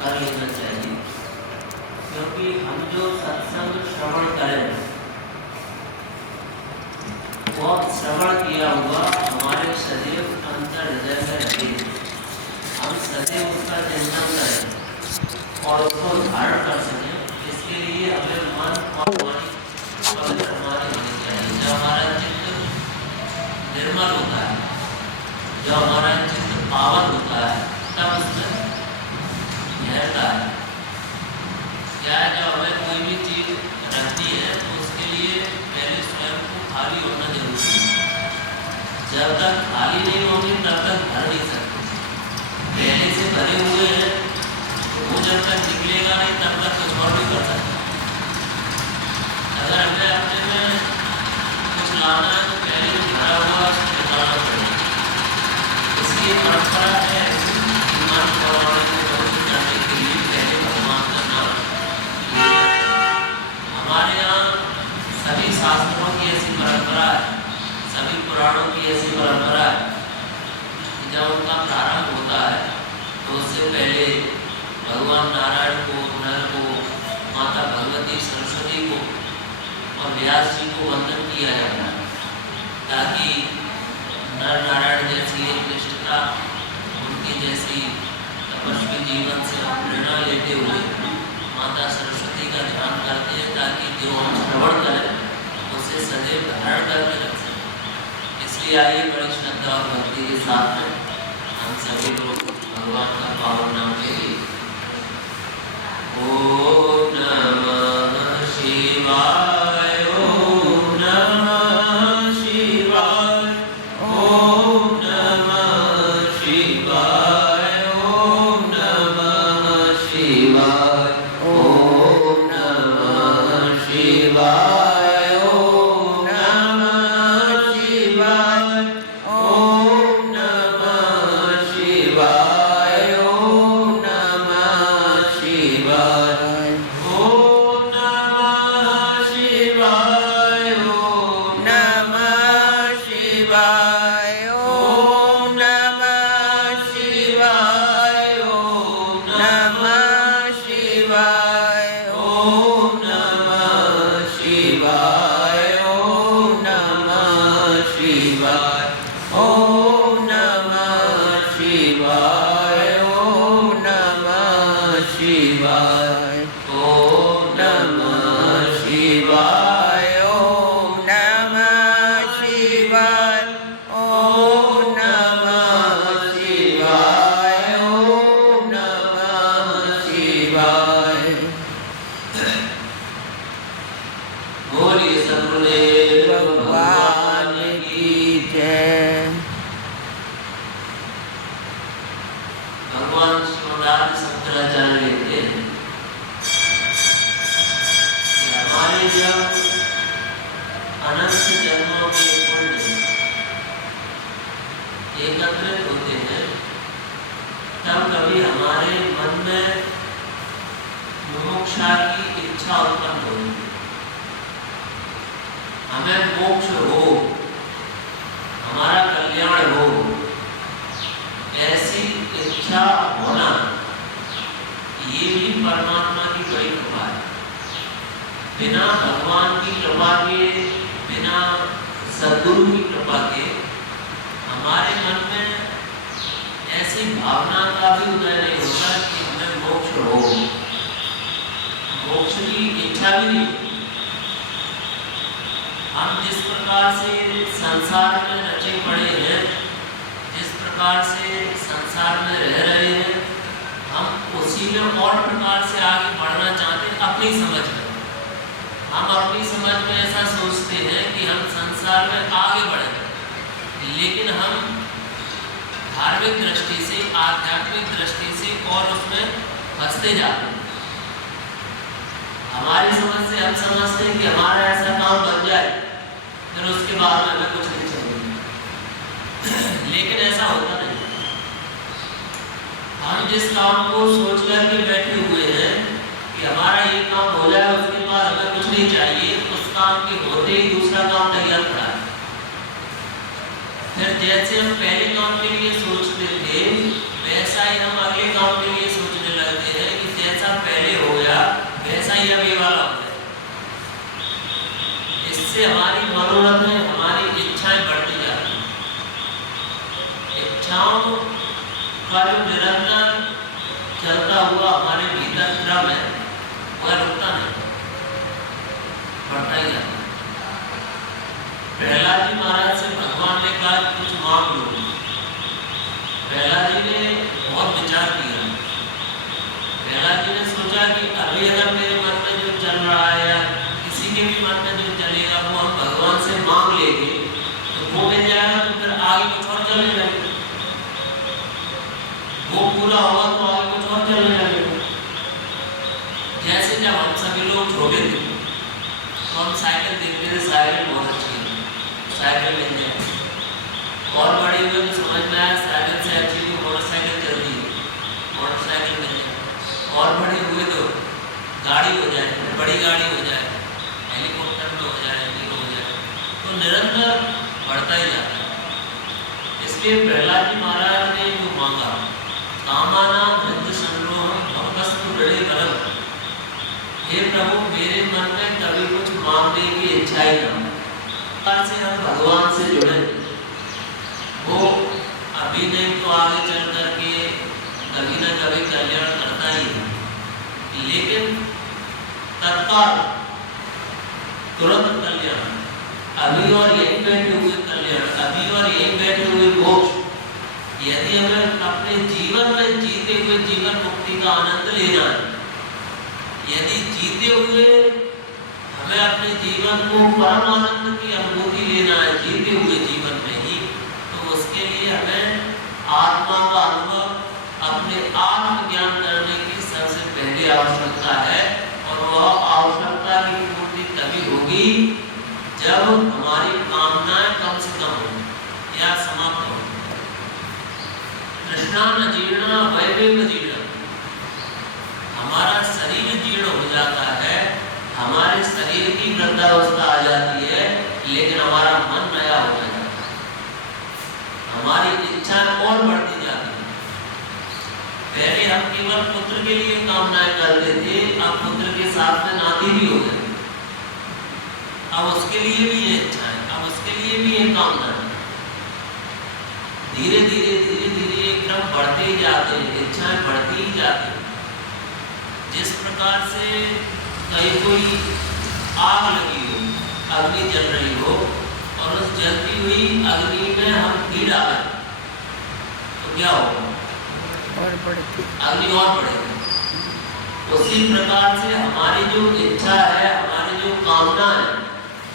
कर लेना चाहिए, क्योंकि हम जो सत्संग श्रवण करें वो श्रवण किया हुआ हमारे शरीर अंतर हृदय में रहे, हम सदैव उसका चिंतन करें और उसको धारण कर सकें। इसके लिए हमें मन और वाणी पवित्र हमारी होनी चाहिए। जब हमारा चित्त निर्मल होता है, जब हमारा चित्त पावन होता है, तब उसमें गहरता है। क्या है, जब हमें कोई भी चीज रखनी है तो उसके लिए पहले स्वयं को खाली होना जरूरी है। जब तक खाली नहीं होगी तब तक भर नहीं सकते। पहले से भरे हुए हैं तो वो जब तक निकलेगा नहीं तब तक कुछ और नहीं कर सकता। अगर हमें अपने में कुछ लाना है तो पहले भरा हुआ उसको निकालना पड़ेगा। इसकी परंपरा है मन और वाणी को पवित्र करने के लिए पहले भगवान का नाम लिया जाता है। हमारे यहाँ सभी शास्त्रों की ऐसी परंपरा है, सभी पुराणों की ऐसी परंपरा है कि जब उनका प्रारंभ होता है तो उससे पहले भगवान नारायण को, नर को, माता भगवती सरस्वती को और व्यास जी को वंदन किया जाता है, ताकि नर नारायण जैसी एक निष्ठता, उनकी जैसी तपस्वी जीवन से प्रेरणा लेते हुए माता सरस्वती का ध्यान करते हैं, ताकि जो हम श्रवण करें उसे सदैव धारण करके रख सकें। इसलिए आइए बड़ी श्रद्धा और भक्ति के साथ में हम सभी लोग भगवान का पावन नाम लेंगे। ओम नमः शिवाय, ओम नमः शिवाय, ओम नमः शिवाय, ओम नमः शिवाय, ओम नमः शिवाय, ओम नमः शिवाय, ओम नमः शिवाय, ओम नमः शिवाय, ओम नमः शिवाय, ओम नमः शिवाय, ओम नमः शिवाय, ओम नमः शिवाय, ओम नमः शिवाय, ओम नमः शिवाय, ओम नमः शिवाय, ओम नमः शिवाय, ओम नमः शिवाय, ओम नमः शिवाय, ओम नमः शिवाय, ओम नमः शिवाय। बोलिए सद्गुरुदेव भगवान की जय। भगवान श्रीमद् शंकराचार्य लिखते हैं कि हमारे जब अनंत जन्मों के पुण्य एकत्रित होते हैं तब कभी हमारे मन में मोक्षा की इच्छा उत्पन्न होती है। हमें मोक्ष हो, हमारा कल्याण हो, ऐसी इच्छा होना ये भी परमात्मा की बड़ी कृपा है। बिना भगवान की कृपा के, बिना सद्गुरु की कृपा के हमारे मन में ऐसी भावना का भी उदय नहीं होता कि हमें मोक्ष हो, मोक्ष की इच्छा भी नहीं। हम जिस प्रकार से संसार में रचे पड़े हैं, जिस प्रकार से संसार में रह रहे हैं, हम उसी में और प्रकार से आगे बढ़ना चाहते हैं अपनी समझ में। हम अपनी समझ में ऐसा सोचते हैं कि हम संसार में आगे बढ़ेंगे, लेकिन हम धार्मिक दृष्टि से, आध्यात्मिक दृष्टि से और उसमें फंसते जाते हैं। हमारी समझ से हम समझते हैं कि हमारा ऐसा काम बन जाए, फिर उसके बाद में हमें कुछ नहीं चाहिए। लेकिन ऐसा होता नहीं। हम जिस काम को सोच करके बैठे हुए हैं कि हमारा ये काम हो जाए, उसके बाद हमें कुछ नहीं चाहिए, उस काम के होते ही दूसरा काम तैयार पड़ा है। फिर जैसे हम पहले काम के लिए सोचते थे, वैसा ही हम अगले काम के लिए सोचने लगते हैं नहीं अब ये वाला हो जाए। इससे हमारी मनोरथ है, हमारी इच्छाएं बढ़ती जाती हैं। इच्छाओं का जो निरंतर चलता हुआ हमारे भीतर क्रम है वह रुकता नहीं, बढ़ता ही जाता है। प्रहलाद जी महाराज से भगवान ने कहा कुछ मांग लो। प्रहलाद जी ने बहुत विचार किया। प्रहलाद जी ने सोचा कि अभी अगर मेरे मन में जो चल रहा है या किसी के भी मन में जो चलेगा वो हम भगवान से मांग लेंगे तो वो मिल जाएगा, तो फिर आगे कुछ और चलने लगेगा। वो पूरा होगा तो आगे कुछ और चलने लगेगा। जैसे जब हम सभी लोग छोटे थे तो हम साइकिल देखते थे, साइकिल बहुत अच्छी है, साइकिल मिल जाए। और बड़े हुए तो समझ में आया साइकिल से अच्छी तो मोटरसाइकिल चलती है, मोटरसाइकिल मिल जाए। और बड़े हुए तो गाड़ी हो जाए, बड़ी गाड़ी हो जाए, हेलीकॉप्टर में हो जाए, हीरो हो जाए, तो निरंतर बढ़ता ही जाता है। इसलिए प्रहलाद जी महाराज ने जो मांगा, कामाना वृद्ध संरोह भक्तस्तु बड़े बलम, हे प्रभु मेरे मन में कभी कुछ मांगने की इच्छा ही ना हो, से हम भगवान से जुड़े। वो अभी नहीं तो आगे चल करके कभी न कभी कल्याण करता ही है, लेकिन तत्काल तुरंत कल्याण, अभी और यहीं बैठे हुए कल्याण, अभी और यहीं बैठे हुए मोक्ष। यदि हमें अपने जीवन में जीते हुए जीवन मुक्ति का आनंद लेना है, यदि जीते हुए हमें अपने जीवन को परम आनंद की अनुभूति लेना है जीते हुए जीवन में ही, तो उसके लिए हमें आत्मा का अनुभव, अपने आत्मज्ञान करने की सबसे पहली आवश्यकता है। और वह आवश्यकता की पूर्ति तभी होगी जब हमारी कामनाएं कम से कम हो या समाप्त हो। तृष्णा न जीर्णा वैवेक जीर्णा, हमारा शरीर जीर्ण हो जाता है, हमारे शरीर की वृद्धावस्था आ जाती है, लेकिन हमारा मन नया हो जाता है, हमारी इच्छा और बढ़ती जाती है। पहले हम केवल पुत्र के लिए कामनाएं करते थे, अब पुत्र के साथ में नाती भी हो गए, अब उसके लिए भी ये इच्छा है, अब उसके लिए भी ये कामना है। धीरे धीरे धीरे धीरे ये क्रम बढ़ते ही जाते हैं, इच्छाएं बढ़ती ही जाती हैं। जिस प्रकार से कहीं कोई आग लगी हो, अग्नि जल रही हो, और उस जलती हुई अग्नि में हम घी डालें तो क्या होगा? और बढ़ती अग्नि और बढ़ेगी। उसी प्रकार से हमारी जो इच्छा है, हमारी जो कामना है,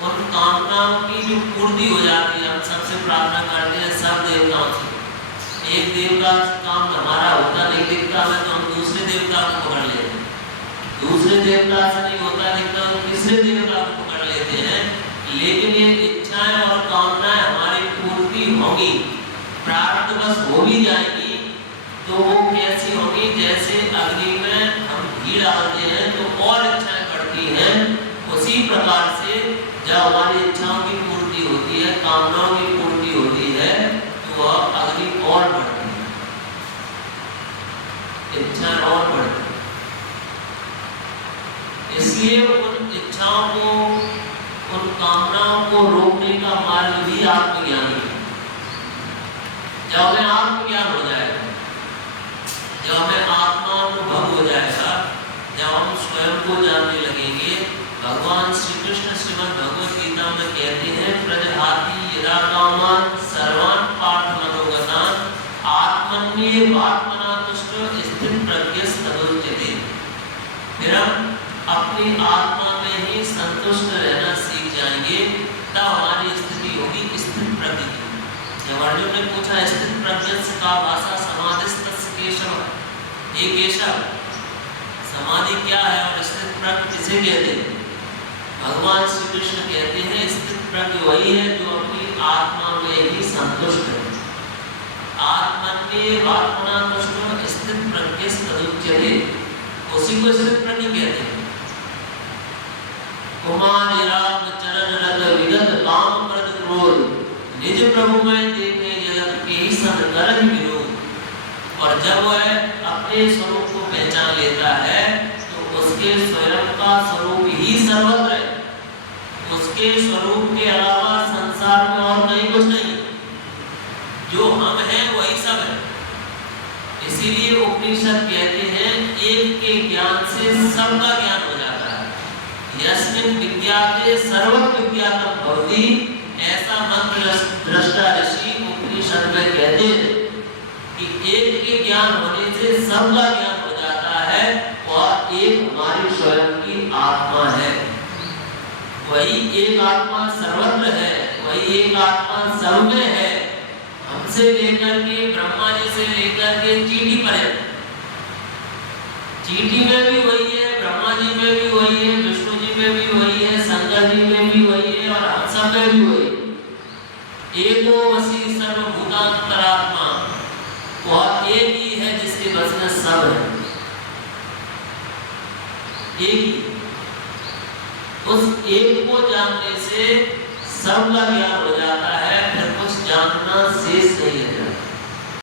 उन कामनाओं की जो पूर्ति हो जाती है, हम सबसे प्रार्थना करते हैं सब देवताओं से। एक देवता काम हमारा होता नहीं दिखता है तो हम दूसरे देवता को पकड़ लेते हैं, दूसरे देवता से नहीं होता दिखता तो तीसरे देवता को पकड़ लेते हैं। लेकिन ये इच्छाएं और कामनाएं हमारी पूर्ति होगी, प्रारब्ध बस हो भी जाएगी, तो वो कैसी होगी? जैसे अग्नि में हम घी डालते हैं तो और इच्छाएं बढ़ती हैं, उसी प्रकार से जब हमारी इच्छाओं की पूर्ति होती है, कामनाओं की पूर्ति होती है, तो वह अग्नि और बढ़ती है, इच्छा और बढ़ती है। इसलिए उन इच्छाओं को, उन कामनाओं को रोकने का मार्ग भी आत्मज्ञान है। जब हमें आत्मज्ञान हो जाएगा, जब हमें आत्मानुभव हो जाएगा, जब हम स्वयं को जानने लगेंगे, भगवान श्री कृष्ण श्रीमद् भगवद गीता में कहते हैं, प्रजहाति यदा कामान सर्वान् पार्थ मनोगतान् आत्मन्येव आत्मना तुष्टो स्थित प्रज्ञः तदुच्यते। फिर हम अपनी आत्मा में ही संतुष्ट रहना सीख जाएंगे, तब हमारी स्थिति होगी स्थित प्रज्ञ की। जब अर्जुन ने पूछा स्थित प्रज्ञ से का भाषा समाधिस्तस्य केशव, हे केशव समाधि क्या है और स्थित प्रज्ञ किसे कहते हैं? भगवान श्री कृष्ण कहते हैं स्थित प्रज्ञ वही है जो अपनी आत्मा में ही संतुष्ट है। आत्मन्येव आत्मना तुष्टो स्थित प्रज्ञः तदुच्यते, उसी को स्थित प्रज्ञ कहते हैं। कुमार चरण रत विगत काम प्रद क्रोध, निज प्रभु में देखे जगत के ही सन करहि विरोध। और जब वह अपने स्वरूप को पहचान लेता है तो उसके स्वयं का स्वरूप ही सर्वत्र है, उसके स्वरूप के अलावा संसार में और कहीं कुछ नहीं, जो हम हैं वही सब है। इसीलिए उपनिषद कहते हैं एक के ज्ञान से सबका ज्ञान हो जाता है। यस्मिन् विज्ञाते सर्वं विज्ञातम् भवति, ऐसा मंत्र दृष्टा ऋषि उपनिषद में कहते हैं कि एक के ज्ञान होने से सबका ज्ञान हो जाता है और एक हमारी स्वयं की आत्मा है। वही एक आत्मा सर्वत्र है, वही एक आत्मा सब में है, हमसे लेकर के ब्रह्मा जी से लेकर के चींटी पर्यंत। चींटी में भी वही है, ब्रह्मा जी में भी वही है, विष्णु जी में भी वही है, शंकर जी में भी वही है और हम सब में भी वही है। एको वसी सर्वभूतांतरात्मा, वह एक ही है जिसके बस में सब है, एक ही। उस एक को जानने से सबका ज्ञान हो जाता है, फिर कुछ जानना शेष नहीं है।